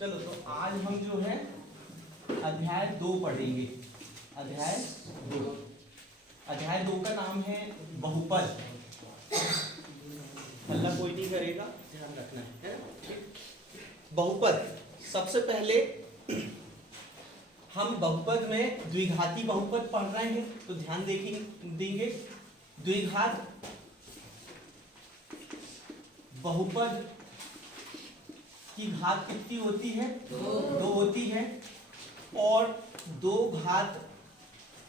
चलो तो आज हम जो है अध्याय 2 पढ़ेंगे। अध्याय 2 का नाम है बहुपद। हल्ला कोई नहीं करेगा, ध्यान रखना है ना। बहुपद, सबसे पहले हम बहुपद में द्विघाती बहुपद पढ़ रहे हैं तो ध्यान देंगे। द्विघात बहुपद की घात कितनी होती है? 2 होती है। और 2 घात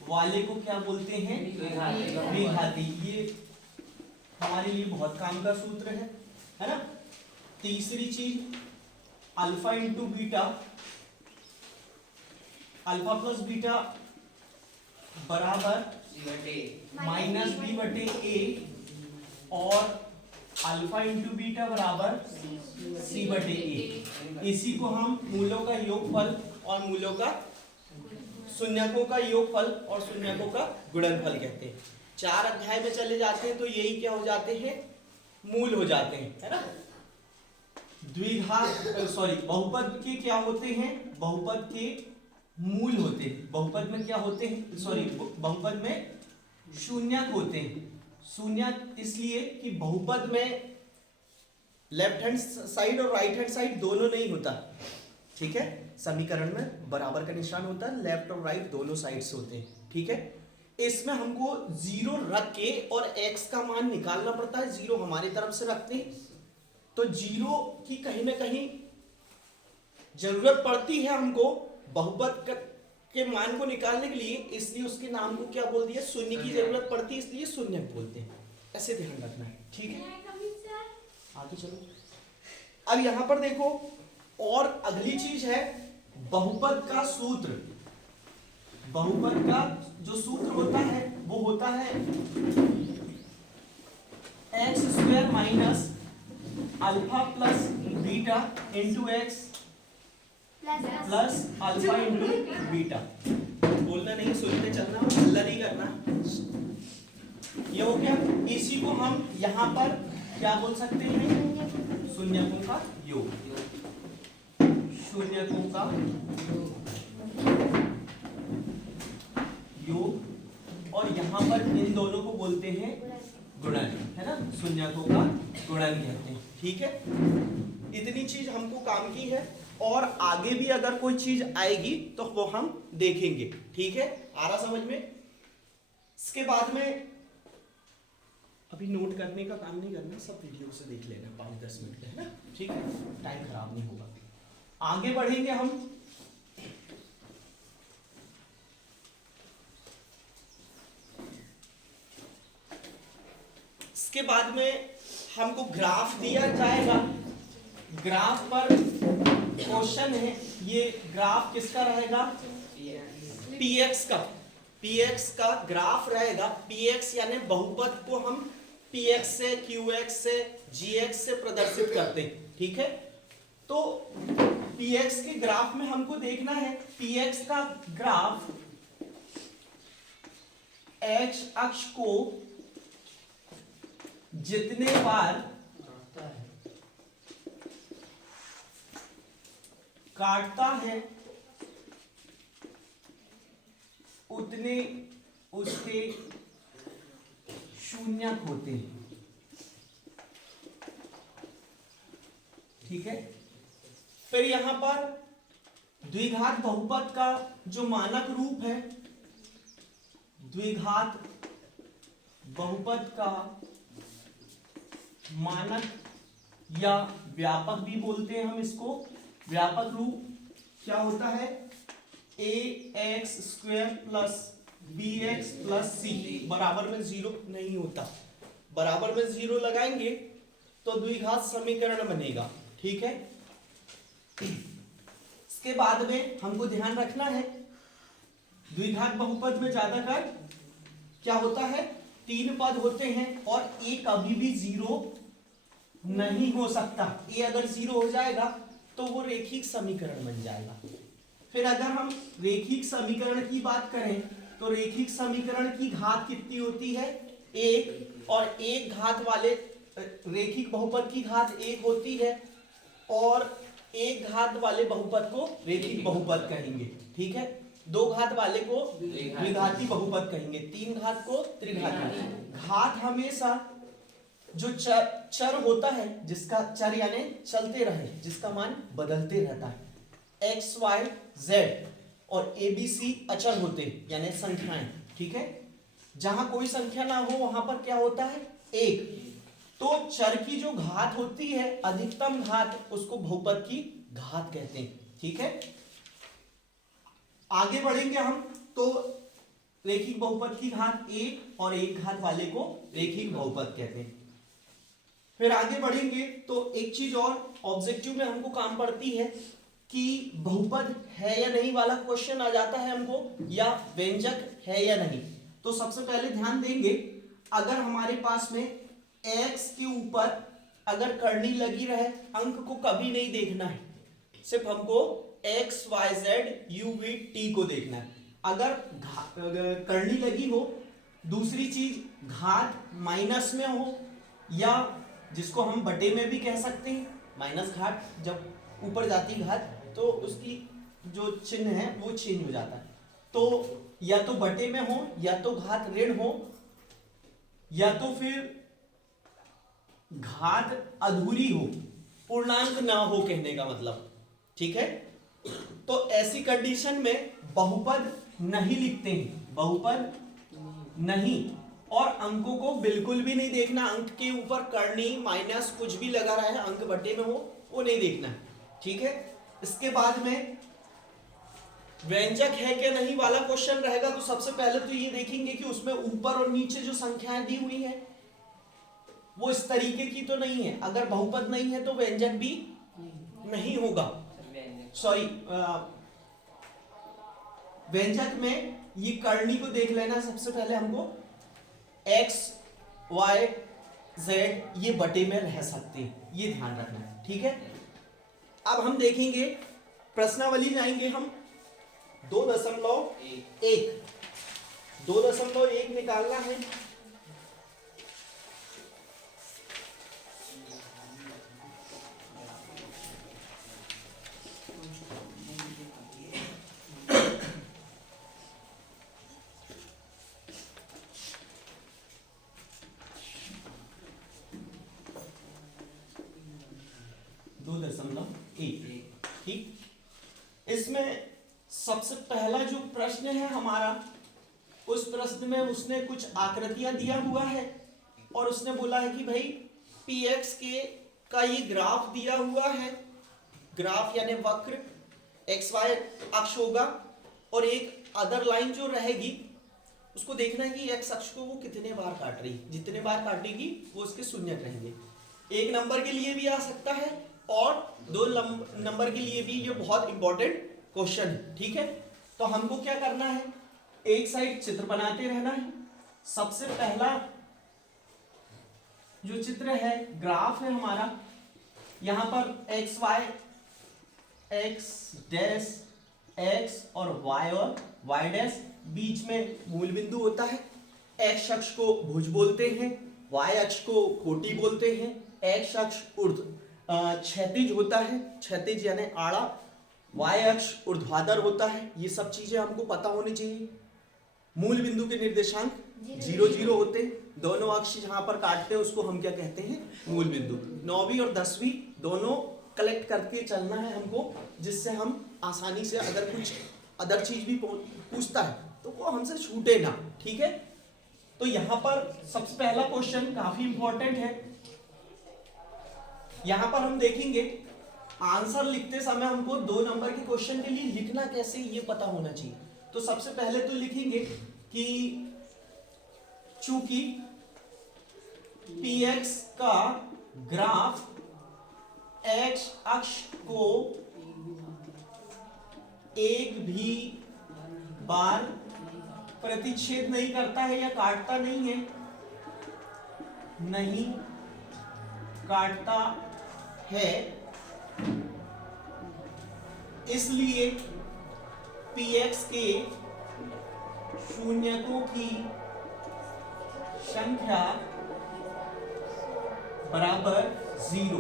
वाले को क्या बोलते हैं? द्विघाती। ये हमारे लिए बहुत काम का सूत्र है ना। तीसरी चीज alpha into beta, alpha plus beta बराबर माइनस बी बटे ए, और अल्फा इंटू बीटा बराबर सी बटे ए। इसी को हम मूलों का योगफल और मूलों का शून्यकों का योगफल और शून्यकों का गुणनफल कहते हैं। 4 अध्याय में चले जाते हैं तो यही क्या हो जाते हैं? मूल हो जाते हैं, है ना। बहुपद के क्या होते हैं? बहुपद के मूल होते हैं। बहुपद में क्या होते हैं? बहुपद में शून्यक होते हैं। शून्यक इसलिए कि बहुपद में लेफ्ट हैंड साइड और राइट हैंड साइड दोनों नहीं होता, ठीक है। समीकरण में बराबर का निशान होता है, लेफ्ट और राइट दोनों साइड्स होते हैं, ठीक है। इसमें हमको 0 रख के और x का मान निकालना पड़ता है। 0 हमारी तरफ से रखते हैं तो 0 की कहीं ना कहीं जरूरत पड़ती है हमको बहुपद के मान को निकालने के लिए, इसलिए उसके नाम को क्या बोल दिया? शून्य की जरूरत पड़ती है, इसलिए शून्य बोलते हैं। ऐसे ध्यान रखना है, ठीक है। आगे चलो। अब यहां पर देखो, और अगली चीज है बहुपद का सूत्र। बहुपद का जो सूत्र होता है वो होता है x square minus alpha plus beta into x plus alpha into beta. बोलना नहीं, सुनते चलना, हल्ला नहीं करना। ये हो गया। इसी को हम यहाँ पर क्या बोल सकते हैं? शून्यकों का योग। शून्यकों का योग, और यहाँ पर इन दोनों को बोलते हैं गुणन, है ना। शून्यकों का गुणन कहते हैं, ठीक है। इतनी चीज हमको काम की है, और आगे भी अगर कोई चीज आएगी तो वो हम देखेंगे, ठीक है। आ रहा समझ में? इसके बाद में अभी नोट करने का काम नहीं करना, सब वीडियो से देख लेना 5-10 मिनट, है ना, ठीक है। टाइम खराब नहीं होगा। आगे बढ़ेंगे हम। इसके बाद में हमको ग्राफ दिया जाएगा। ग्राफ पर क्वेश्चन है, ये ग्राफ किसका रहेगा? px का। px का ग्राफ रहेगा। px यानी बहुपद को हम px से, qx से, gx से प्रदर्शित करते हैं, ठीक है। तो px के ग्राफ में हमको देखना है, px का ग्राफ x अक्ष को जितने बार काटता है उतने उसके शून्यक होते हैं, ठीक है। फिर यहां पर द्विघात बहुपद का जो मानक रूप है, द्विघात बहुपद का मानक या व्यापक भी बोलते हैं हम इसको। व्यापक रूप क्या होता है? ax square plus bx plus c बराबर में 0 नहीं होता। बराबर में 0 लगाएंगे तो द्विघात समीकरण बनेगा, ठीक है। इसके बाद में हमको ध्यान रखना है, द्विघात बहुपद में ज्यादातर क्या होता है? 3 पद होते हैं और a कभी भी 0 नहीं हो सकता। a अगर 0 हो जाएगा तो वो रेखिक समीकरण बन जाएगा। फिर अगर हम रेखिक समीकरण की बात करें तो रेखिक समीकरण की घात कितनी होती है? 1, और 1 घात वाले रेखिक बहुपद की घात 1 होती है, और एक घात वाले बहुपद को रेखिक बहुपद कहेंगे, ठीक है। दो घात वाले को द्विघाती बहुपद कहेंगे, तीन घात को त्रिघाती। घात हमेशा जो चर होता है, जिसका चर यानी चलते रहे, जिसका मान बदलते रहता है, एक्स वाई जेड और ए बी सी अचर होते यानी संख्याएं, ठीक है। जहां कोई संख्या ना हो वहां पर क्या होता है, एक। तो चर की जो घात होती है, अधिकतम घात, उसको बहुपद की घात कहते हैं, ठीक है। आगे बढ़ेंगे हम तो रेखिक बहुपद की घात एक और एक घात वाले को रेखिक बहुपद कहते हैं। फिर आगे बढ़ेंगे तो एक चीज और ऑब्जेक्टिव में हमको काम पड़ती है कि बहुपद है या नहीं वाला क्वेश्चन आ जाता है हमको, या व्यंजक है या नहीं। तो सबसे पहले ध्यान देंगे, अगर हमारे पास में x के ऊपर अगर करनी लगी रहे, अंक को कभी नहीं देखना है, सिर्फ हमको x y z u v t को देखना है। अगर करनी लगी हो, दूसरी चीज घात माइनस में हो, या जिसको हम बटे में भी कह सकते हैं, माइनस घात जब ऊपर जाती घात तो उसकी जो चिन्ह है वो चेंज हो जाता है। तो या तो बटे में हो, या तो घात ऋण हो, या तो फिर घात अधूरी हो, पूर्णांक ना हो, कहने का मतलब, ठीक है। तो ऐसी कंडीशन में बहुपद नहीं लिखते हैं, बहुपद नहीं, और अंकों को बिल्कुल भी नहीं देखना। अंक के ऊपर करनी माइनस कुछ भी लगा रहा है, अंक बटे में हो, वो नहीं देखना है, ठीक है। इसके बाद में व्यंजक है कि नहीं वाला क्वेश्चन रहेगा। तो सबसे पहले तो ये देखेंगे कि उसमें ऊपर और नीचे जो संख्याएं दी हुई है वो इस तरीके की तो नहीं है। अगर बहुपद नहीं है तो व्यंजक भी नहीं होगा। सॉरी, व्यंजक में ये करनी को देख लेना। सबसे पहले हमको x y z ये बटे में रह सकते हैं, ये ध्यान रखना है, ठीक है। अब हम देखेंगे, प्रश्नावली जाएंगे हम 2.1 निकालना है। ठीक। इसमें सबसे पहला जो प्रश्न है हमारा, उस प्रश्न में उसने कुछ आकृतियां दिया हुआ है और उसने बोला है कि भाई px के का ये ग्राफ दिया हुआ है। ग्राफ यानी वक्र, एक्स वाई अक्ष होगा और एक अदर लाइन जो रहेगी उसको देखना है कि एक्स अक्ष को वो कितने बार काट रही, जितने बार काटेगी वो उसके शून्य रहेंगे। एक नंबर के लिए भी आ सकता है और दो नंबर के लिए भी। ये बहुत इंपॉर्टेंट क्वेश्चन है, ठीक है। तो हमको क्या करना है, एक साइड चित्र बनाते रहना है। सबसे पहला जो चित्र है, ग्राफ है हमारा, यहां पर x y, x dash x और वाई डैश, बीच में मूल बिंदु होता है। एक्स अक्ष को भुज बोलते हैं, वाई अक्ष को कोटि बोलते हैं। एक्स अक्ष क्षैतिज होता है, क्षैतिज यानी आड़ा, वाई अक्ष ऊर्ध्वाधर होता है। ये सब चीजें हमको पता होनी चाहिए। मूल बिंदु के निर्देशांक 0 0 होते हैं। दोनों अक्ष जहां पर काटते हैं उसको हम क्या कहते हैं, मूल बिंदु। 9वीं और 10वीं दोनों कलेक्ट करके चलना है हमको, जिससे हम आसानी से अगर कुछ अदर चीज भी पूछता है तो वो हमसे छूटे ना, ठीक है। तो यहां पर सबसे पहला क्वेश्चन काफी इंपॉर्टेंट है। यहां पर हम देखेंगे, आंसर लिखते समय हमको 2 नंबर के क्वेश्चन के लिए लिखना कैसे ये पता होना चाहिए। तो सबसे पहले तो लिखेंगे कि चूंकि px का ग्राफ x अक्ष को एक भी बार प्रतिच्छेद नहीं करता है या काटता नहीं है, नहीं काटता है, इसलिए px के शून्यकों की संख्या बराबर 0।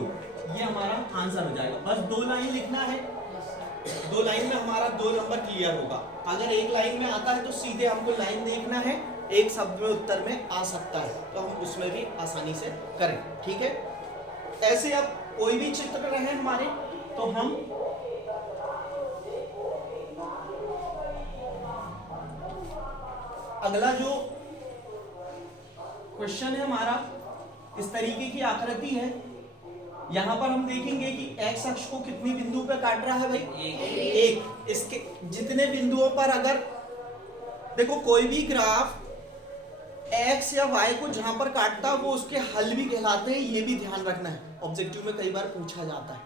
ये हमारा आंसर हो जाएगा। बस 2 लाइन लिखना है, 2 लाइन में हमारा 2 नंबर क्लियर होगा। अगर एक लाइन में आता है तो सीधे हमको लाइन देखना है, एक शब्द में उत्तर में आ सकता है तो हम उसमें भी आसानी से करें, ठीक है। ऐसे अब कोई भी चित्र रहे हमारे तो हम अगला जो क्वेश्चन है हमारा इस तरीके की आकृति है। यहां पर हम देखेंगे कि एक्स अक्ष को कितनी बिंदु पर काट रहा है भाई? एक। इसके जितने बिंदुओं पर, अगर देखो कोई भी ग्राफ एक्स या वाई को जहां पर काटता है वो उसके हल भी कहलाते हैं, ये भी ध्यान रखना है, ऑब्जेक्टिव में कई बार पूछा जाता है।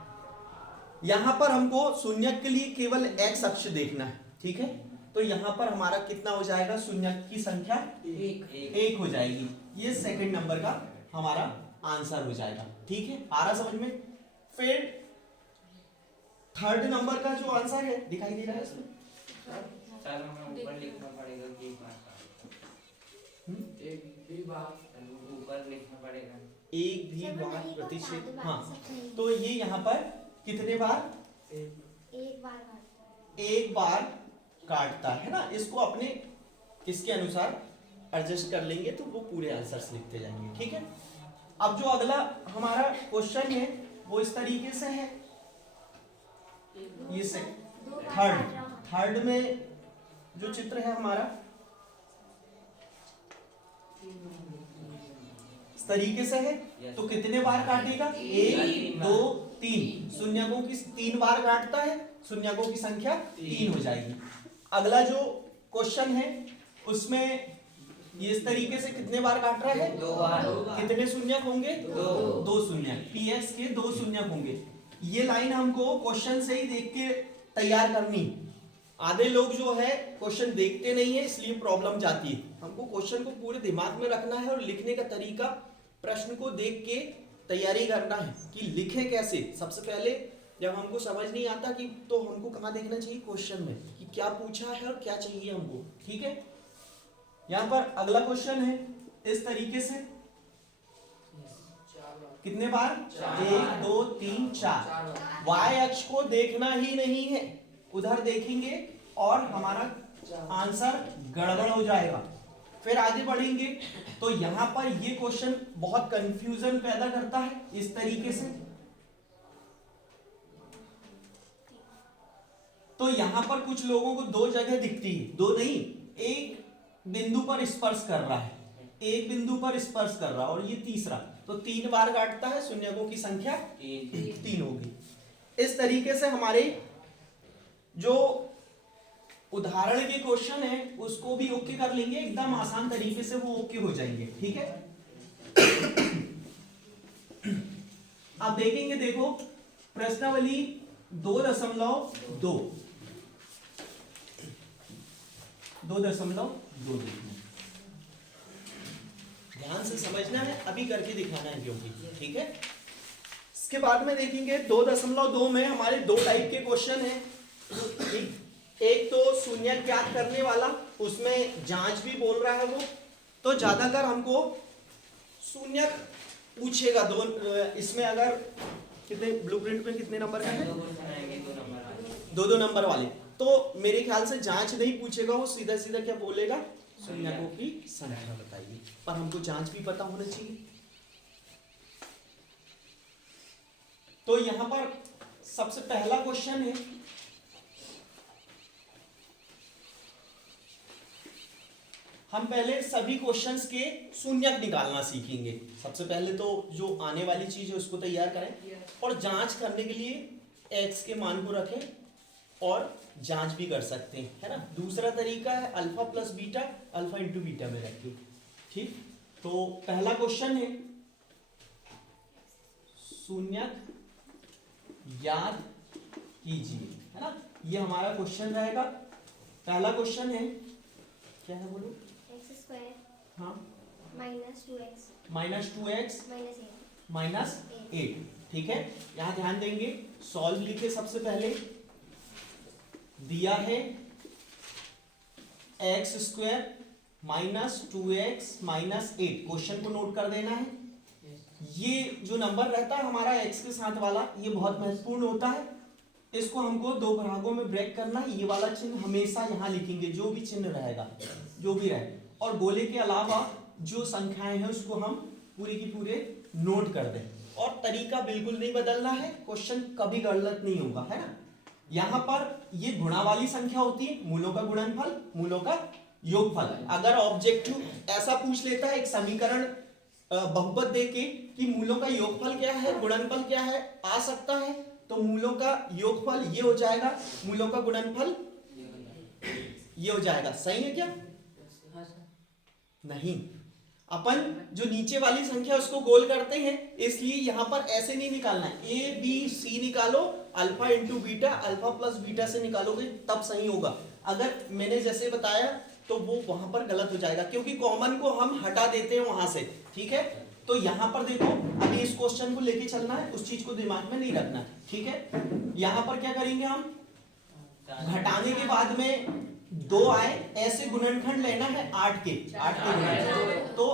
यहां पर हमको शून्यक के लिए केवल एक्स अक्ष देखना है, ठीक है। तो यहां पर हमारा कितना हो जाएगा? शून्यक की संख्या एक हो जाएगी। ये सेकंड नंबर का हमारा आंसर हो जाएगा, ठीक है। आ रहा समझ में? फिर थर्ड नंबर का जो आंसर है दिखाई दे रहा है इसमें? ऊपर लिखना पड़ेगा कि ऊपर लिखना पड़ेगा एक भी बार प्रतिशत। हाँ, तो ये यहाँ पर कितने बार? एक बार काटता है ना। इसको अपने इसके अनुसार एडजस्ट कर लेंगे तो वो पूरे आंसर्स लिखते जाएंगे, ठीक है। अब जो अगला हमारा क्वेश्चन है वो इस तरीके से है। ये से थर्ड में जो चित्र है हमारा इस तरीके से है। तो कितने बार काटेगा? 1 2 3। शून्यकों की 3 बार काटता है, शून्यकों की संख्या 3 हो जाएगी। अगला जो क्वेश्चन है उसमें ये इस तरीके से कितने बार काट रहा है? 2 बार। कितने शून्यक होंगे? 2 शून्यक। पीएक्स के 2 शून्यक होंगे। ये लाइन हमको क्वेश्चन से ही देख के तैयार करनी। आधे लोग जो है क्वेश्चन देखते नहीं है इसलिए प्रॉब्लम जाती है। हमको क्वेश्चन को पूरे दिमाग में रखना है और लिखने का तरीका प्रश्न को देख के तैयारी करना है कि लिखें कैसे। सबसे पहले जब हमको समझ नहीं आता कि तो हमको कहाँ देखना चाहिए? क्वेश्चन में कि क्या पूछा है और क्या चाहिए हमको, ठीक है। यहाँ पर अगला क्वेश्चन है इस तरीके से, कितने बार? 1 2 3 4। वाई अक्ष को देखना ही नहीं है, उधर देखेंगे और हमारा आंसर गड़बड़ हो जाएगा। फिर आगे बढ़ेंगे तो यहां पर ये क्वेश्चन बहुत कंफ्यूजन पैदा करता है इस तरीके से। तो यहां पर कुछ लोगों को 2 जगह दिखती है, 2 नहीं, एक बिंदु पर स्पर्श कर रहा है, एक बिंदु पर स्पर्श कर रहा है और ये तीसरा। तो 3 बार काटता है, शून्यकों की संख्या 3 होगी। इस तरीके से हमारे जो उदाहरण के क्वेश्चन है उसको भी ओके कर लेंगे, एकदम आसान तरीके से वो ओके हो जाएंगे, ठीक है। अब देखेंगे, देखो प्रश्नावली 2.2 ध्यान से समझना है, अभी करके दिखाना है क्योंकि, ठीक है। इसके बाद में देखेंगे 2.2 में हमारे 2 टाइप के क्वेश्चन हैं। एक तो शून्य ज्ञात करने वाला, उसमें जांच भी बोल रहा है वो, तो ज्यादातर हमको शून्य पूछेगा। इसमें अगर कितने ब्लूप्रिंट में कितने नंबर का है? 2 नंबर वाले। तो मेरे ख्याल से जांच नहीं पूछेगा, वो सीधा सीधा क्या बोलेगा? शून्यकों की संख्या बताइए। पर हमको जांच भी पता होना चाहिए। तो यहां पर सबसे पहला क्वेश्चन है, हम पहले सभी क्वेश्चंस के शून्यक निकालना सीखेंगे। सबसे पहले तो जो आने वाली चीज है उसको तैयार करें और जांच करने के लिए एक्स के मान को रखें और जांच भी कर सकते हैं, है ना। दूसरा तरीका है alpha plus beta, alpha into beta में रखिए, ठीक। तो पहला क्वेश्चन है शून्यक याद कीजिए, है ना। ये हमारा क्वेश्चन रहेगा। पहला क्वेश्चन है, क्या है बोलो? हाँ, -2x माइनस 8, ठीक है। यहां ध्यान देंगे, सॉल्व लिखे सबसे पहले। दिया है x² -2x -8, क्वेश्चन को नोट कर देना है। ये जो नंबर रहता है हमारा x के साथ वाला, ये बहुत महत्वपूर्ण होता है। इसको हमको दो भागों में ब्रेक करना है। ये वाला चिन्ह हमेशा यहाँ लिखेंगे, जो भी चिन्ह रहेगा, जो भी रहे। और गोले के अलावा जो संख्याएं हैं उसको हम पूरी की पूरे नोट कर दें। और तरीका बिल्कुल नहीं बदलना है, क्वेश्चन कभी गलत नहीं होगा, है ना। यहाँ पर ये गुणा वाली संख्या होती है, मूलों का गुणनफल, मूलों का योगफल। अगर ऑब्जेक्टिव ऐसा पूछ लेता है, एक समीकरण बहुपद देके कि मूलों का योगफल क्या है, गुणनफल क्या है, आ सकता है, तो मूलों का योगफल ये हो जाएगा, मूलों का गुणनफल ये हो जाएगा। सही है क्या? नहीं, अपन जो नीचे वाली संख्या उसको गोल करते हैं, इसलिए यहां पर ऐसे नहीं निकालना है। ए बी सी निकालो, alpha into beta, alpha plus beta से निकालोगे तब सही होगा। अगर मैंने जैसे बताया तो वो वहां पर गलत हो जाएगा, क्योंकि कॉमन को हम हटा देते हैं वहां से। ठीक है, तो यहां पर देखो, अभी इस क्वेश्चन को लेके चलना है, उस चीज को दिमाग में नहीं रखना है। ठीक है, यहां पर क्या करेंगे हम, घटाने के बाद में 2 आए, ऐसे गुणनखंड लेना है 8 के गुणनखंड। तो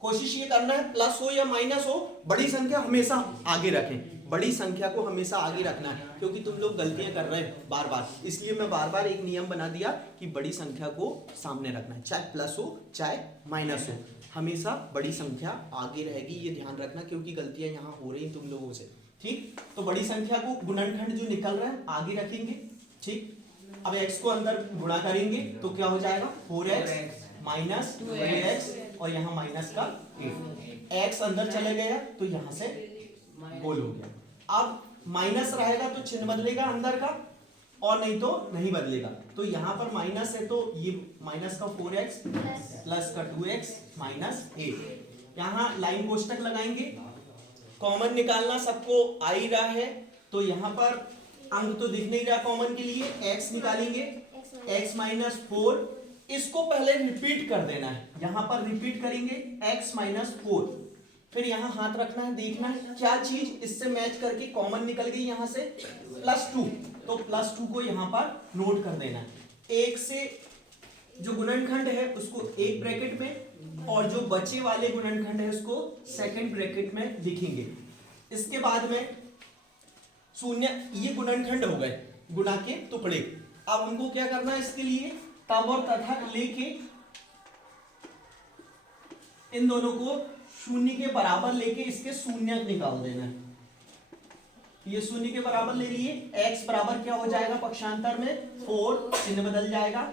कोशिश ये करना है प्लस हो या माइनस हो, बड़ी संख्या हमेशा आगे रखें, बड़ी संख्या को हमेशा आगे रखना है, क्योंकि तुम लोग गलतियां कर रहे हो बार बार, इसलिए मैं बार बार एक नियम बना दिया कि बड़ी संख्या को सामने रखना है, चाहे प्लस हो चाहे माइनस हो, हमेशा बड़ी संख्या आगे रहेगी, ये ध्यान रखना, क्योंकि गलतियां यहाँ हो रही तुम लोगों से। ठीक, तो बड़ी संख्या को गुणनखंड जो निकल रहा है आगे रखेंगे। ठीक, अब x को अंदर गुणा करेंगे तो क्या हो जाएगा, 4x माइनस 2x, और यहाँ माइनस का 8, x अंदर चले गया तो यहाँ से गोल हो गया। अब माइनस रहेगा तो चिन्ह बदलेगा अंदर का, और नहीं तो नहीं बदलेगा। तो यहाँ पर माइनस है तो ये माइनस का 4x प्लस का 2x माइनस 8। यहाँ लाइन कोष्टक लगाएंगे, कॉमन निकालना सबको आ ही रहा है, तो यहाँ पर अंक तो दिख नहीं रहा कॉमन के लिए, x निकालेंगे, x माइनस 4, इसको पहले रिपीट कर देना है, यहाँ पर रिपीट करेंगे x माइनस 4, फिर यहाँ हाथ रखना है, देखना है क्या चीज इससे मैच करके कॉमन निकल गई यहाँ से, +2, तो +2 को यहाँ पर नोट कर देना है। एक से जो गुणनखंड है उसको एक ब्रैकेट में, और जो बचे वाले गुणनखंड है उसको सेकंड ब्रैकेट में लिखेंगे। इसके बाद में शून्य, ये गुणनखंड हो गए, गुणा के टुकड़े। अब हमको क्या करना है, इसके लिए तब और तथा लेके इन दोनों को शून्य के बराबर लेके इसके शून्य निकाल देना है। ये शून्य के बराबर ले लिए, x बराबर क्या हो जाएगा पक्षांतर में 4, चिन्ह बदल जाएगा,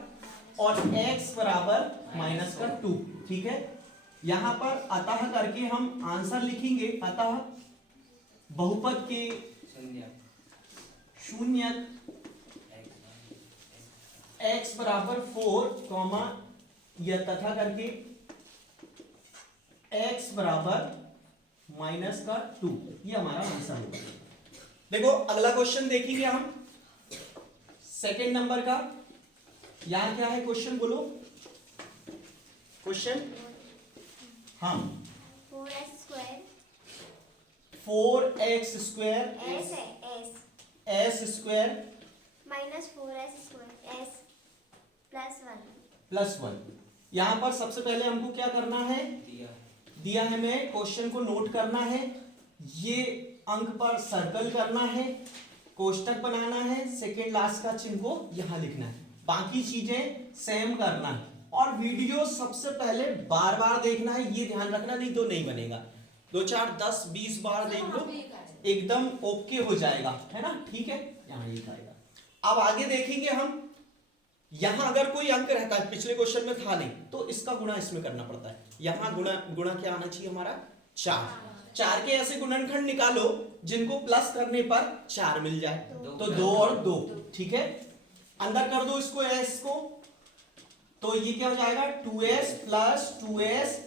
और x बराबर माइनस का 2। ठीक है, यहां पर अतः करके हम आंसर लिखेंगे। अतः बहुपद के शून्य x बराबर 4, या तथा करके x बराबर माइनस का 2, ये हमारा आंसर होगा। देखो अगला क्वेश्चन देखेंगे हम, सेकंड नंबर का। यहां क्या है क्वेश्चन, बोलो क्वेश्चन। हाँ, 4x square 4x square s है s square minus 4s square s plus 1। यहां पर सबसे पहले हमको क्या करना है, दिया है, मैं क्वेश्चन को नोट करना है, ये अंक पर सर्कल करना है, कोष्टक बनाना है, सेकेंड लास्ट का चिन्ह को यहां लिखना है, बाकी चीजें सेम करना है। और वीडियो सबसे पहले बार बार देखना है, ये ध्यान रखना, नहीं तो नहीं बनेगा। 2 4 10 20 बार देख लो, एकदम ओके हो जाएगा, है ना। ठीक है, यहाँ ये आएगा। अब आगे देखेंगे हम, यहां अगर कोई अंक रहता है, पिछले क्वेश्चन में था नहीं, तो इसका गुणा इसमें करना पड़ता है। यहां गुणा क्या आना चाहिए हमारा, 4 के ऐसे गुणनखंड निकालो जिनको प्लस करने पर 4 मिल जाए, तो 2 और 2। ठीक है, अंदर कर दो इसको s को, तो ये क्या हो जाएगा 2s प्लस 2s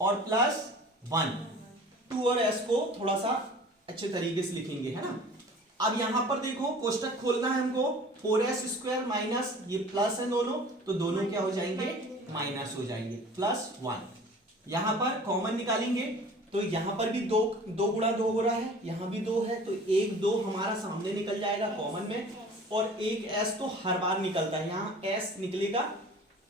और प्लस 1। 2 और s को थोड़ा सा अच्छे तरीके से लिखेंगे, है ना। अब यहां पर देखो कोष्टक खोलना है हमको, 4s स्क्वायर माइनस, ये प्लस है दोनों, तो दोनों क्या हो जाएंगे, माइनस हो जाएंगे, +1। यहां पर कॉमन निकालेंगे, तो यहां पर भी 2 गुणा 2 हो रहा है, यहां भी 2 है, तो 1 2 हमारा सामने निकल जाएगा कॉमन में, और एक s तो हर बार निकलता है, यहाँ s निकलेगा,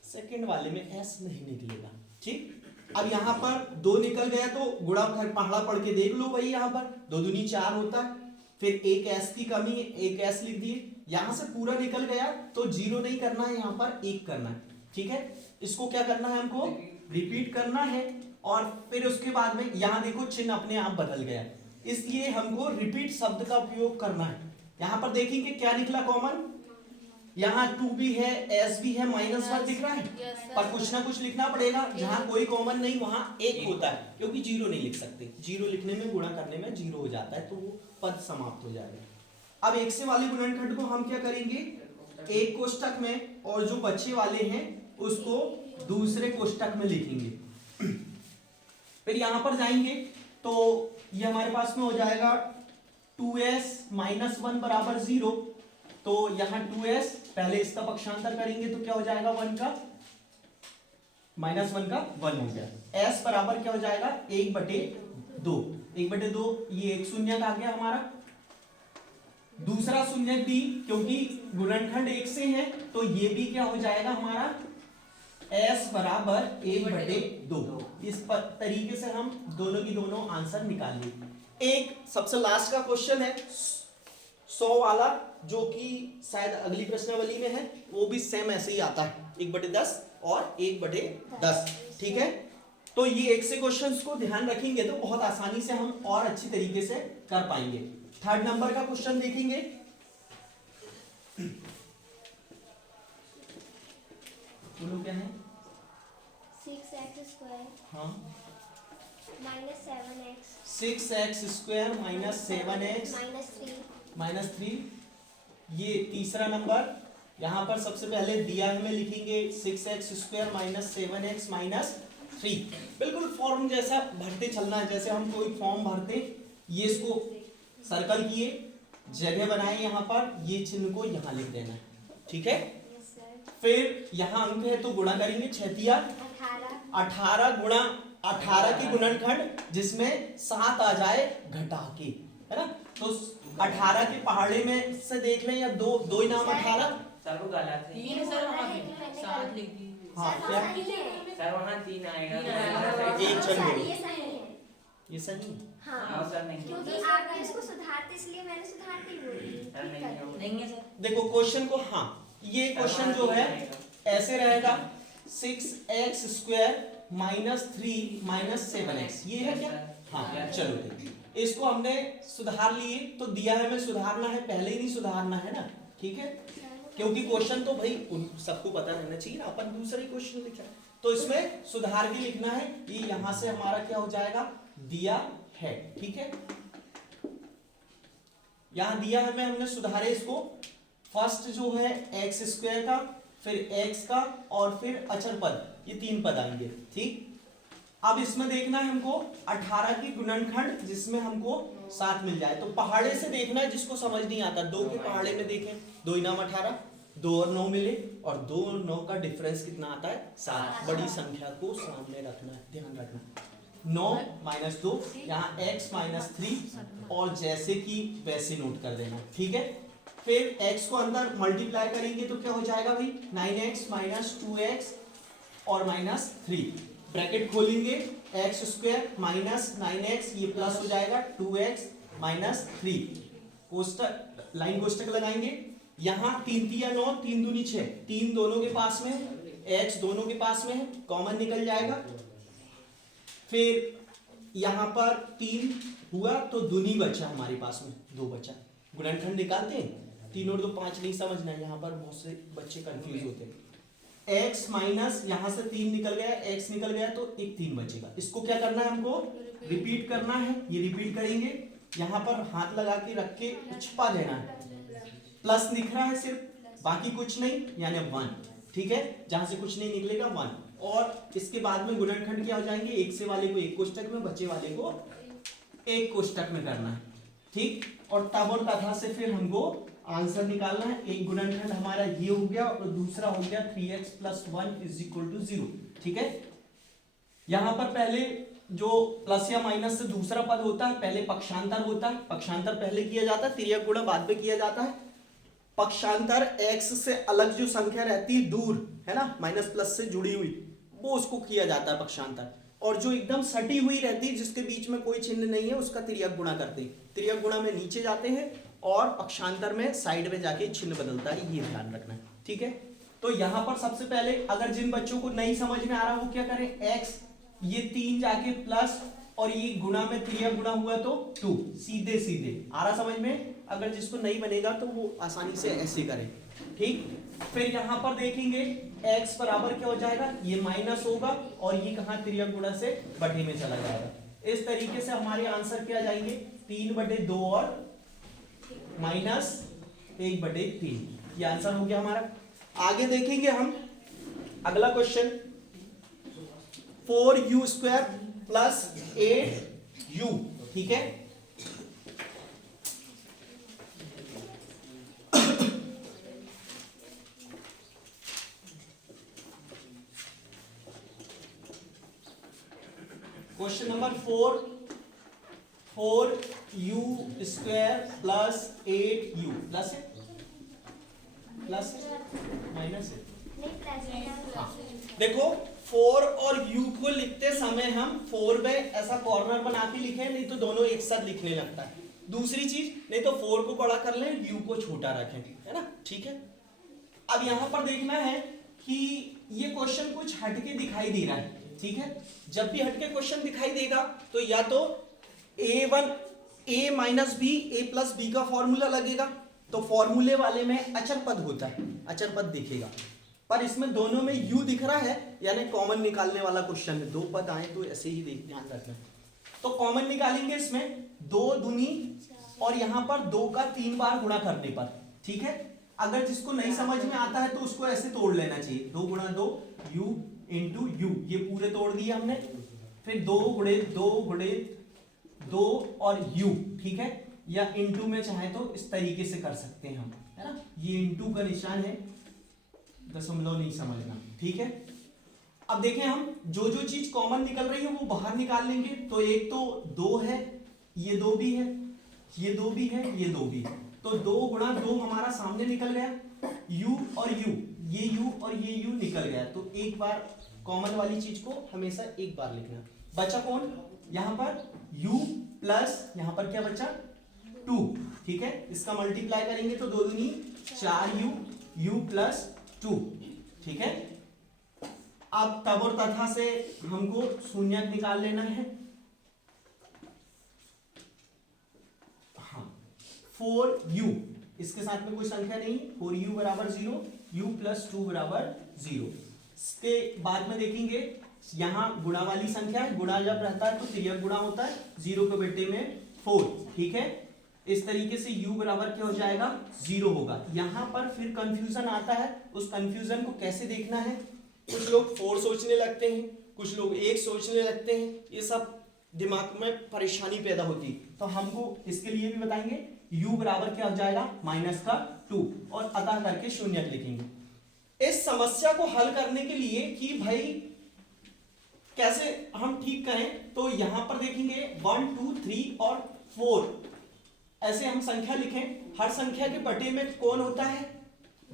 सेकंड वाले में s नहीं निकलेगा। ठीक, अब यहाँ पर 2 निकल गया तो गुणा पहाड़ा पढ़ के देख लो भाई, यहाँ पर 2 दूनी 4 होता है, फिर एक एस की कमी है, एक एस लिख दिए। यहाँ से पूरा निकल गया तो 0 नहीं करना है, यहाँ पर 1 करना है। ठीक है, इसको क्या करना है, हमको रिपीट करना है। और फिर उसके बाद में यहाँ देखो चिन्ह अपने आप बदल गया, इसलिए हमको रिपीट शब्द का उपयोग करना है। यहाँ पर देखेंगे क्या निकला कॉमन, यहाँ 2 भी है, एस भी है, -1 दिख रहा है, पर कुछ ना कुछ लिखना पड़ेगा। जहाँ कोई कॉमन नहीं वहां 1 होता है, क्योंकि 0 नहीं लिख सकते। 0 लिखने में, गुणा करने में 0 हो जाता है, तो वो पद समाप्त हो जाएगा। अब 1 से वाले गुणनखंड को हम क्या करेंगे, एक कोष्टक में, और जो बच्चे वाले हैं उसको दूसरे कोष्टक में लिखेंगे। फिर यहां पर जाएंगे तो ये हमारे पास में हो जाएगा 2s -1 बराबर 0। तो यहाँ 2s, पहले इसका पक्षांतर करेंगे तो क्या हो जाएगा, 1 का -1 का 1 हो गया। s बराबर क्या हो जाएगा, 1/2। 1/2 ये एक शून्यक आ गया हमारा। दूसरा शून्यक भी, क्योंकि गुणनखंड 1 से है तो ये भी क्या हो जाएगा हमारा, s बराबर 1/2। इस तरीके से हम दोनों की दोनों आंसर निकाल लिए। एक सबसे लास्ट का क्वेश्चन है 100 वाला, जो कि शायद अगली प्रश्नावली में है, वो भी सेम ऐसे ही आता है, 1/10 और 1/10। ठीक है, तो ये 1 से क्वेश्चंस को ध्यान रखेंगे तो बहुत आसानी से हम और अच्छी तरीके से कर पाएंगे। 3rd नंबर का क्वेश्चन देखेंगे। बोलो क्या है, 6x square हाँ, -7x 6x स्क्वायर -7x -3। ये तीसरा नंबर, यहाँ पर सबसे पहले दिया है, हमें लिखेंगे 6x स्क्वायर -7x -3। बिल्कुल फॉर्म जैसा भरते चलना है, जैसे हम कोई फॉर्म भरते। ये इसको सर्कल किए, जगह बनाए, यहाँ पर ये चिन्ह को यहाँ लिख देना है। ठीक है, फिर यहाँ अंक है तो गुणा करेंगे, 6 18 गुणा 18 के गुणनखंड, जिसमें 7 आ जाए घटा के, है ना। तो 18 के पहाड़े में से देख लें, या 2 इनाम 18, सर वो गलत है। हाँ क्या, सर वहाँ 3 आएगा। एक जन बोलो। ये सही है। ये सही है? हाँ, सर नहीं, क्योंकि आपने इसको सुधारते, इसलिए मैंने सुधारते ही बोली। सर नहीं है। देखो क्वेश्चन को, हाँ ये क्वेश्चन जो है ऐसे रहेगा, 6x स्क्वायर -3 -7x, ये है क्या, हाँ चलो ठीक, इसको हमने सुधार लिए। तो दिया है, हमें सुधारना है, पहले ही नहीं सुधारना है ना। ठीक है, क्योंकि क्वेश्चन तो भाई सबको पता रहना चाहिए ना, अपन दूसरा ही क्वेश्चन लिखा है तो इसमें सुधार के लिखना है। ये यहां से हमारा क्या हो जाएगा, दिया है। ठीक है, यहां दिया है, हमने सुधारे इसको। फर्स्ट जो है एक्स स्क्वायर का, फिर x का, और फिर अचर पद, ये 3 पद आएंगे। ठीक, अब इसमें देखना है हमको 18 की गुणनखंड, जिसमें हमको 7 मिल जाए। तो पहाड़े से देखना है, जिसको समझ नहीं आता, 2 के पहाड़े में देखें, 2 इनाम 18, 2 और 9 मिले, और 2 और 9 का डिफरेंस कितना आता है, 7। बड़ी संख्या को सामने रखना है, ध्यान रखना। 9 -2, यहाँ x -3, और जैसे कि वैसे नोट कर देना। ठीक है, फिर x को अंदर मल्टीप्लाई करेंगे तो क्या हो जाएगा भाई, 9x -2x और -3, ब्रैकेट खोलेंगे, x स्क्वायर -9x, ये प्लस हो जाएगा 2x -3, कोष्टक, लाइन कोष्टक लगाएंगे। यहाँ 3 3 9, 3 दूनी 6, 3 दोनों के पास में है, x दोनों के पास में है, कॉमन निकल जाएगा। फिर यहाँ पर 3 हुआ तो दूनी बचा हमारे पास में, 2 बचा। गुणनखंड निकालते हैं, 3 और 2 5 नहीं समझना है, यहाँ पर बहुत से बच्चे कंफ्यूज होते हैं। x माइनस यहाँ से 3 निकल गया, x निकल गया तो एक 3 बचेगा। इसको क्या करना है, हमको रिपीट करना है। ये रिपीट करेंगे, यहाँ पर हाथ लगा के रख के छिपा देना है, प्लस दिख रहा है सिर्फ, बाकी कुछ नहीं, यानी 1। ठीक है, जहां से कुछ नहीं निकलेगा 1। और इसके बाद में गुणनखंड क्या हो जाएंगे, 1 से वाले को 1 कोष्टक में, बचे वाले को 1 कोष्टक में करना है। ठीक, और तब और तथा से फिर हमको आंसर निकालना है। एक गुणनखंड हमारा ये हो गया, और दूसरा हो गया 3x + 1 = 0। ठीक है, यहां पर पहले जो प्लस या माइनस से दूसरा पद होता है, पहले पक्षांतर होता है, पक्षांतर पहले किया जाता है, तिर्यक गुणा बाद में किया जाता है। पक्षांतर x से अलग जो संख्या रहती है दूर, है ना, माइनस प्लस से जुड़ी हुई, वो उसको किया जाता है पक्षांतर। और जो एकदम सटी हुई रहती है जिसके बीच में कोई चिन्ह नहीं है उसका तिर्यक गुणा करते हैं। तिर्यक गुणा में नीचे जाते हैं और पक्षांतर में साइड में जाके चिन्ह बदलता है, ये ध्यान रखना है, ठीक है। तो यहाँ पर सबसे पहले अगर जिन बच्चों को नहीं समझ में आ रहा वो क्या करें, x ये 3 जाके प्लस और ये गुणा में तिर्यक गुणा हुआ तो 2, सीधे सीधे आ रहा समझ में। अगर जिसको नहीं बनेगा तो वो आसानी से ऐसे करे, ठीक। फिर यहाँ पर देखेंगे x बराबर क्या हो जाएगा, ये माइनस होगा और ये कहाँ तिर्यक गुणा से बटे में चला जाएगा। इस तरीके से हमारे आंसर क्या जाएंगे 3/2 और माइनस 1/3, ये आंसर हो गया हमारा। आगे देखेंगे हम अगला क्वेश्चन, 4u² प्लस 8u, ठीक है। Question number 4u² plus 8u, plus है प्लस है माइनस है, नहीं प्लस। हाँ। देखो 4 और u को लिखते समय हम 4 में ऐसा कॉर्नर बना के लिखे, नहीं तो दोनों एक साथ लिखने लगता है। दूसरी चीज, नहीं तो 4 को बड़ा कर लें, u को छोटा रखें, है ना, ठीक है। अब यहां पर देखना है कि ये क्वेश्चन कुछ हटके दिखाई दे रहा है, ठीक है। जब भी हटके क्वेश्चन दिखाई देगा तो या तो a minus b a plus b का फॉर्मूला लगेगा, तो फॉर्मूले वाले में अचर पद होता है, अचर पद दिखेगा। पर इसमें दोनों में u दिख रहा है, यानी कॉमन निकालने वाला क्वेश्चन है। दो पद आए तो ऐसे ही ध्यान रखना। तो कॉमन निकालेंगे इसमें 2 दूनी और यहाँ पर 2 का 3 बार गुणा करने पर, ठीक है। अगर जिसको नहीं समझ में आता है तो उसको ऐसे तोड़ लेना चाहिए, 2 गुणा 2 u इंटू यू, ये पूरे तोड़ दिए हमने। फिर 2 गुणे 2 गुणे 2 और u, ठीक है। या इंटू में चाहे तो इस तरीके से कर सकते हैं हम, है ना। ये इंटू का निशान है, दशमलव नहीं समझना, ठीक है। अब देखें हम जो जो चीज कॉमन निकल रही है वो बाहर निकाल लेंगे। तो एक तो 2 है, ये 2 भी है, ये 2 भी है, ये 2 भी है। तो 2 गुणा 2 हमारा सामने निकल गया, u और u, ये u और ये u निकल गया। तो एक बार कॉमन वाली चीज को हमेशा एक बार लिखना। बचा कौन, यहाँ पर u प्लस यहाँ पर क्या बचा 2, ठीक है। इसका मल्टीप्लाई करेंगे तो 2 दूनी 4u, u प्लस 2, ठीक है। अब तब और तथा से हमको शून्यक निकाल लेना है। हाँ 4u, इसके साथ में कोई संख्या नहीं, 4u बराबर 0, u प्लस 2 बराबर 0। इसके बाद में देखेंगे यहाँ गुणा वाली संख्या है, गुणा जब रहता है तो तिर्यक गुणा होता है, 0 के बेटे में 4, ठीक है। इस तरीके से u बराबर क्या हो जाएगा 0 होगा। यहाँ पर फिर कंफ्यूजन आता है, उस कंफ्यूजन को कैसे देखना है। कुछ लोग 4 सोचने लगते हैं, कुछ लोग 1 सोचने लगते हैं, ये सब दिमाग में परेशानी पैदा होती है। तो हमको इसके लिए भी बताएंगे, u बराबर क्या हो जाएगा -2 और अतः करके शून्यक लिखेंगे। इस समस्या को हल करने के लिए कि भाई कैसे हम ठीक करें, तो यहां पर देखेंगे 1 2 3 और 4 ऐसे हम संख्या लिखें। हर संख्या के बटे में कौन होता है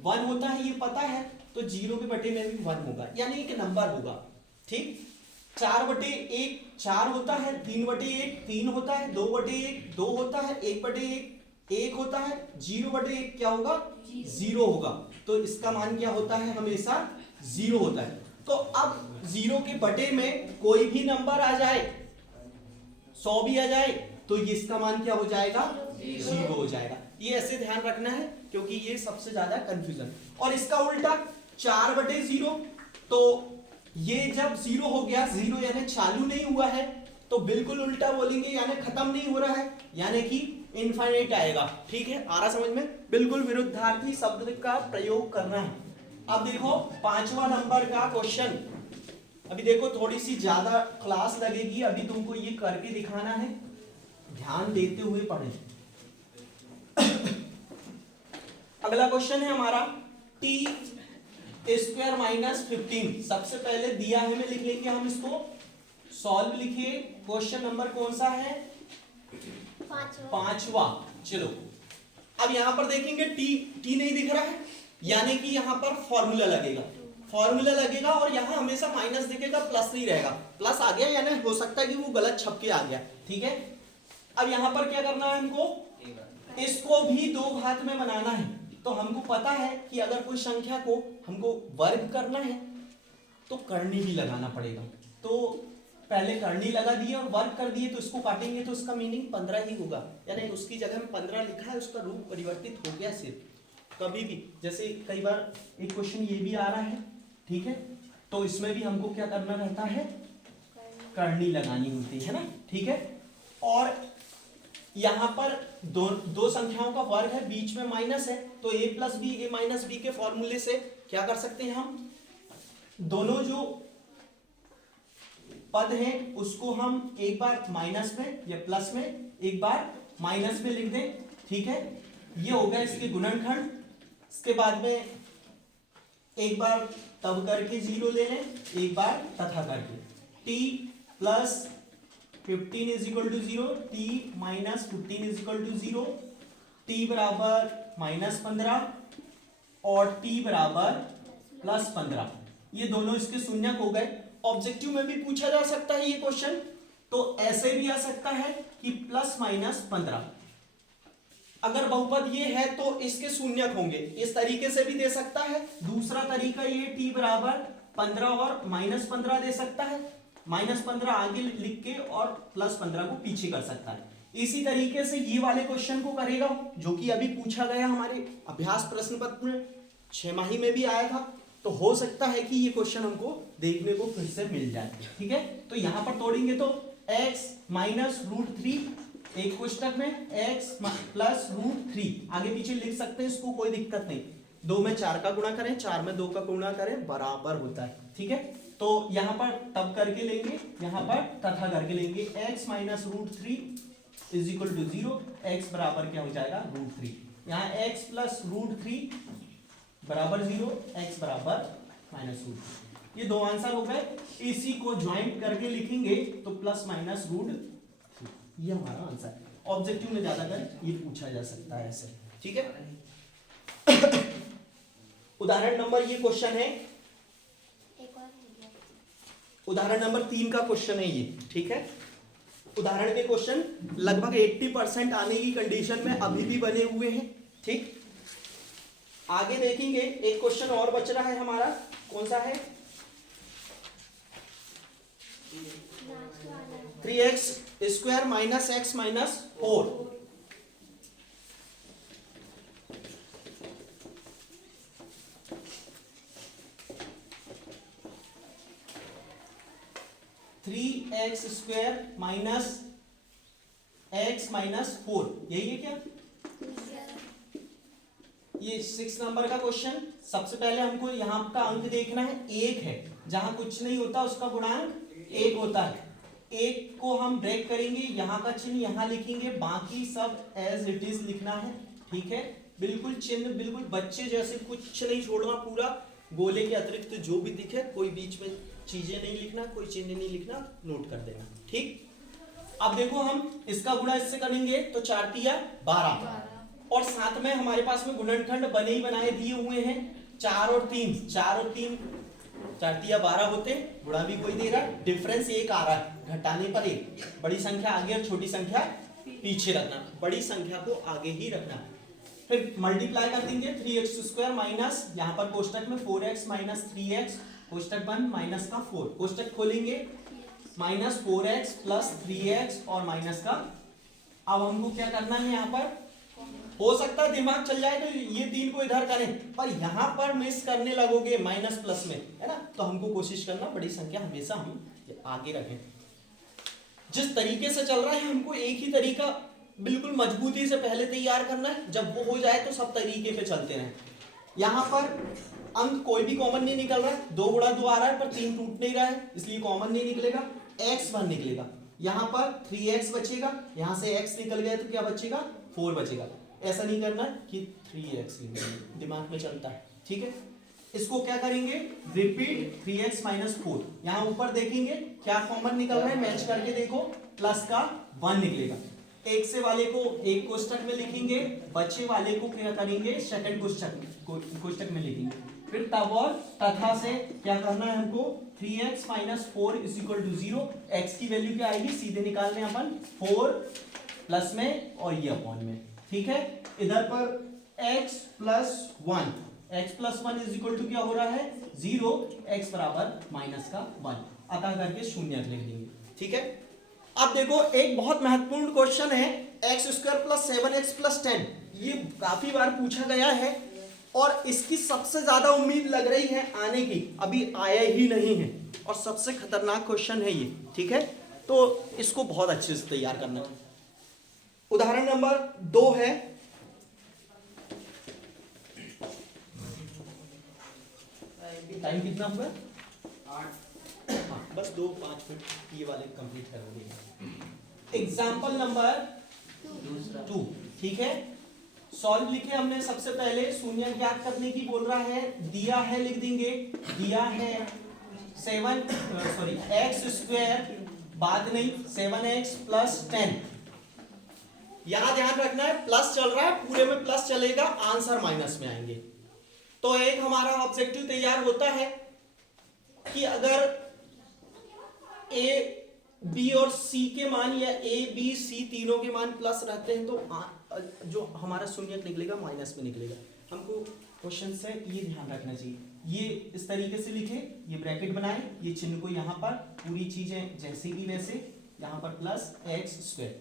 1 होता है, ये पता है। तो 0 के बटे में भी 1 होगा, यानी एक नंबर होगा, ठीक। 4/1 4 होता है, 3/1 3 होता है, 2/1 2 होता है, 1/1 1 होता है, 0/1 क्या होगा 0 होगा। तो इसका मान क्या होता है हमेशा 0 होता है। तो अब 0 के बटे में कोई भी नंबर आ जाए, 100 भी आ जाए, तो ये इसका मान क्या हो जाएगा 0 हो जाएगा। ये ऐसे ध्यान रखना है क्योंकि ये सबसे ज्यादा कंफ्यूजन। और इसका उल्टा 4/0, तो ये जब 0 हो गया, 0 यानी चालू नहीं हुआ है, तो बिल्कुल उल्टा बोलेंगे यानी खत्म नहीं हो रहा है, यानी कि इनफाइनाइट आएगा, ठीक है। आ रहा समझ में, बिल्कुल विरुद्धार्थी शब्द का प्रयोग करना है। अब देखो 5वां नंबर का क्वेश्चन, अभी देखो थोड़ी सी ज्यादा क्लास लगेगी, अभी तुमको ये करके दिखाना है, ध्यान देते हुए पढ़े। अगला क्वेश्चन है हमारा t² - 15। सबसे पहले दिया है में लिख लेंगे हम इसको, सॉल्व लिखिए। क्वेश्चन नंबर कौन सा है 5वां। चलो अब यहां पर देखेंगे t नहीं दिख रहा है, यानी कि यहां पर फॉर्मूला लगेगा। फॉर्मूला लगेगा और यहाँ हमेशा माइनस दिखेगा, प्लस नहीं रहेगा। प्लस आ गया यानी हो सकता है कि वो गलत छप के आ गया, ठीक है। अब यहाँ पर क्या करना है हमको, इसको भी दो घात में बनाना है। तो हमको पता है कि अगर कोई संख्या को हमको वर्ग करना है तो करनी भी लगाना पड़ेगा। तो पहले करनी लगा दिए और वर्ग कर दिए, तो इसको काटेंगे तो इसका मीनिंग 15 ही होगा, यानी उसकी जगह में 15 लिखा है, उसका रूप परिवर्तित हो गया सिर्फ। कभी भी जैसे कई बार एक क्वेश्चन ये भी आ रहा है, ठीक है, तो इसमें भी हमको क्या करना रहता है, करनी लगानी होती है ना, ठीक है। और यहाँ पर दो संख्याओं का वर्ग है, बीच में माइनस है, तो a plus b a minus b के फॉर्मूले से क्या कर सकते हैं हम, दोनों जो पद हैं उसको हम एक बार माइनस में या प्लस में, एक बार माइनस में लिख दें, ठीक है। ये हो गया इसके गुणनखंड। इसके बाद में एक बार तब करके 0 ले लें, एक बार तथा करके t plus 15 is equal to 0, t minus 15 is equal to 0, t बराबर -15 और t बराबर +15। ये दोनों इसके शून्यक हो गए। ऑब्जेक्टिव में भी पूछा जा सकता है ये क्वेश्चन, तो ऐसे भी आ सकता है कि +-15। अगर बहुपद ये है तो इसके शून्यक होंगे, इस तरीके से भी दे सकता है। दूसरा तरीका ये t बराबर 15 और -15 दे सकता है, -15 आगे लिख के और +15 को पीछे कर सकता है। इसी तरीके से ये वाले क्वेश्चन को करेगा जो कि अभी पूछा गया हमारे अभ्यास प्रश्न पत्र में 6 माही में भी आया था। तो हो सकता है कि ये क्वेश्चन हमको देखने को फिर से मिल जाए, ठीक है। तो यहां पर तोड़ेंगे तो x माइनस √3 एक कोष्टक में, x प्लस √3 आगे पीछे लिख सकते हैं, इसको कोई दिक्कत नहीं। 2 में 4 का गुणा करें, 4 में 2 का गुणा करें, बराबर होता है, ठीक है। तो यहां पर तब करके लेंगे, यहां पर तथा करके लेंगे। x minus √3 is equal to 0, x बराबर क्या हो जाएगा √3। यहाँ x प्लस √3 बराबर 0, x बराबर -√3। ये दो आंसर हो गए। इसी को ज्वाइंट करके लिखेंगे तो ±√3, ये हमारा आंसर है। ऑब्जेक्टिव में ज्यादातर ये पूछा जा सकता है ऐसे, ठीक है। उदाहरण नंबर, ये क्वेश्चन है उदाहरण नंबर 3 का क्वेश्चन है ये, ठीक है। उदाहरण के क्वेश्चन लगभग 80% आने की कंडीशन में अभी भी बने हुए हैं, ठीक। आगे देखेंगे, एक क्वेश्चन और बच रहा है हमारा, कौन सा है, 3x square minus x minus 4। x square minus x minus 4, यही है क्या? ये 6 नंबर का क्वेश्चन। सबसे पहले हमको यहाँ का अंक देखना है, 1 है, जहां कुछ नहीं होता उसका गुणांक 1 होता है। 1 को हम ब्रेक करेंगे, यहाँ का चिन्ह यहाँ लिखेंगे, बाकी सब एज इट इज लिखना है, ठीक है। बिल्कुल चिन्ह बिल्कुल बच्चे जैसे कुछ नहीं छोड़ना, पूरा गोले के अतिरिक्त जो भी दिखे, कोई बीच में चीजें नहीं लिखना, कोई चिन्ह नहीं लिखना, नोट कर देना, ठीक। अब देखो हम इसका गुणा इससे करेंगे तो 4 तिया 12 और साथ में हमारे पास में गुणनखंड बने ही बनाए दिए हुए हैं 4 और 3, 4 तिया 12 होते, गुणा भी कोई दे रहा है, डिफरेंस 1 आ रहा है, घटाने पर 1। बड़ी संख्या आगे और छोटी संख्या पीछे रखना, बड़ी संख्या को आगे ही रखना। फिर मल्टीप्लाई कर देंगे, 3x स्क्वायर माइनस यहाँ पर कोष्टक में 4x माइनस 3x, कोष्टक बंद, माइनस का 4, कोष्टक खोलेंगे, माइनस 4x प्लस 3x और माइनस का। अब हमको क्या करना है, यहाँ पर हो सकता है दिमाग चल जाए तो ये 3 को इधर करें, पर यहाँ पर मिस करने लगोगे माइनस प्लस में, है ना। तो हमको कोशिश करना बड़ी संख्या हमेशा हम आगे रखें। जिस तरीके से चल रहा है हमको एक ही तरीका बिल्कुल मजबूती से पहले तैयार करना है, जब वो हो जाए तो सब तरीके पे चलते रहें। यहाँ पर अंक कोई भी कॉमन नहीं निकल रहा है, 2 गुणा 2 आ रहा है पर 3 टूट नहीं रहा है, इसलिए कॉमन नहीं निकलेगा, x 1 निकलेगा। यहाँ पर 3x बचेगा, यहाँ से x निकल गया तो क्या बचेगा, 4 बचेगा। ऐसा नहीं करना कि 3x दिमाग में चलता है, ठीक है। इसको क्या करेंगे, रिपीट 3x माइनस 4। यहाँ ऊपर देखेंगे क्या कॉमन निकल रहा है, मैच करके देखो, प्लस का 1 निकलेगा। एक से वाले को एक कोष्टक में लिखेंगे, बचे वाले को क्या करेंगे, सेकंड कोष्टक में लिखेंगे। फिर तब और तथा से क्या करना है हमको, 3x minus 4 is equal to 0। x की वैल्यू क्या आएगी, सीधे निकालने अपन 4 प्लस में और ये अपॉन में, ठीक है। इधर पर x plus 1 is equal to क्या हो रहा है 0, x बराबर माइनस का 1, अतः करके शून्य लिख देंगे, ठीक है। अब देखो एक बहुत महत्वपूर्ण क्वेश्चन है, x square plus 7x plus 10, ये काफी बार पूछा गया है और इसकी सबसे ज्यादा उम्मीद लग रही है आने की, अभी आया ही नहीं है और सबसे खतरनाक क्वेश्चन है ये, ठीक है। तो इसको बहुत अच्छे से तैयार करना है। उदाहरण नंबर 2 है, टाइम कितना हुआ, 8, बस 2-5 मिनट ये वाले कंप्लीट करोगे। एग्जाम्पल नंबर 2, ठीक है। सॉल्व लिखे हमने, सबसे पहले शून्य ज्ञात करने की बोल रहा है, दिया है लिख देंगे, दिया है एक्स स्क्वायर, बात नहीं 7x प्लस 10, यहां ध्यान रखना है प्लस चल रहा है, पूरे में प्लस चलेगा, आंसर माइनस में आएंगे। तो एक हमारा ऑब्जेक्टिव तैयार होता है कि अगर a b और c के मान या a b c तीनों के मान प्लस रहते हैं तो जो हमारा शून्य निकलेगा माइनस में निकलेगा। हमको क्वेश्चन से ये ध्यान रखना चाहिए, ये इस तरीके से लिखे, ये ब्रैकेट बनाए, ये चिन्ह को यहाँ पर पूरी चीजें जैसे की वैसे, यहाँ पर प्लस एक्स स्क्वायर,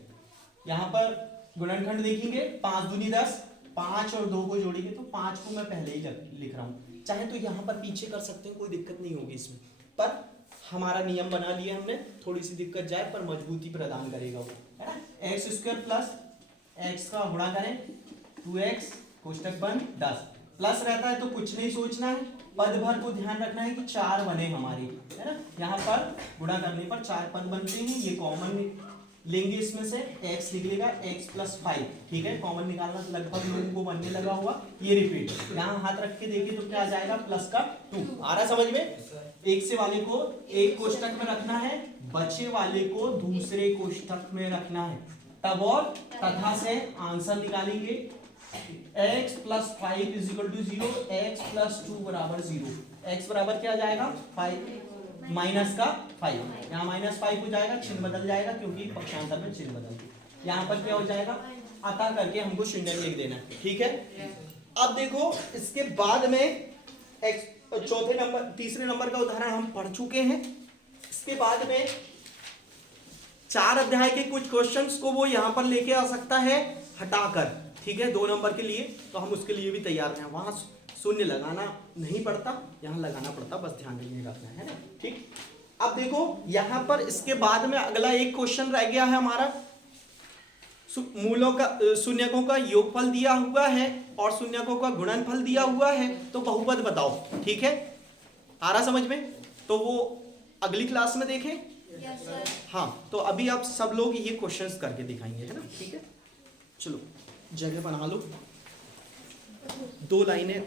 यहाँ पर गुणनखंड देखेंगे 5 दूनी 10, 5 और 2 को जोड़ेंगे तो 5 को मैं पहले ही लिख रहा हूँ, चाहे तो यहाँ पर पीछे कर सकते हैं, कोई दिक्कत नहीं होगी इसमें, पर हमारा नियम बना लिया हमने, थोड़ी सी दिक्कत जाए पर मजबूती प्रदान करेगा वो, है ना। एक्स स्क्वायर प्लस एक्स का गुणा करें 2x कोष्टक बंद 10, प्लस रहता है तो कुछ नहीं सोचना है, पद भर को ध्यान रखना है कि 4 बने हमारे, है ना। यहाँ पर गुणा करने पर 4 पद बनते हैं, ये कॉमन लेंगे, इसमें से x निकलेगा x प्लस 5, ठीक है। कॉमन निकालना लगभग लोगों को बनने लगा हुआ, ये रिपीट, यहाँ हाथ रख के देखिए तो क्या आ जाएगा, प्लस का 2 आ रहा समझ में। एक से वाले को एक कोष्टक में रखना है, बचे वाले को दूसरे कोष्टक में रखना है, तब और तथा से आंसर निकालेंगे। x plus 5 is equal to 0, x plus 2 बराबर 0, x बराबर क्या आ जाएगा 5 माइनस का 5, यहाँ माइनस 5 हो जाएगा, चिन्ह बदल जाएगा क्योंकि पक्षांतर में चिन्ह बदलते, यहाँ पर क्या हो जाएगा, अतः करके हमको शून्य लिख देना है, ठीक है। अब देखो इसके बाद में तीसरे नंबर का उदाहरण हम पढ़ चुके हैं, इसके बाद में 4 अध्याय के कुछ क्वेश्चंस को वो यहाँ पर लेके आ सकता है हटाकर, ठीक है, 2 नंबर के लिए, तो हम उसके लिए भी तैयार हैं, वहां शून्य लगाना नहीं पड़ता, यहाँ लगाना पड़ता, बस ध्यान रखना है ना, ठीक। अब देखो यहाँ पर इसके बाद में अगला एक क्वेश्चन रह गया है हमारा, मूलों का शून्यकों का योगफल दिया हुआ है और शून्यकों का गुणनफल दिया हुआ है, तो बहुपद बताओ, ठीक है, आ रहा समझ में। तो वो अगली क्लास में देखें, यस सर। हाँ, तो अभी आप सब लोग ये क्वेश्चंस करके दिखाएंगे, है ना, ठीक है। चलो जगह बना लो, 2 लाइनें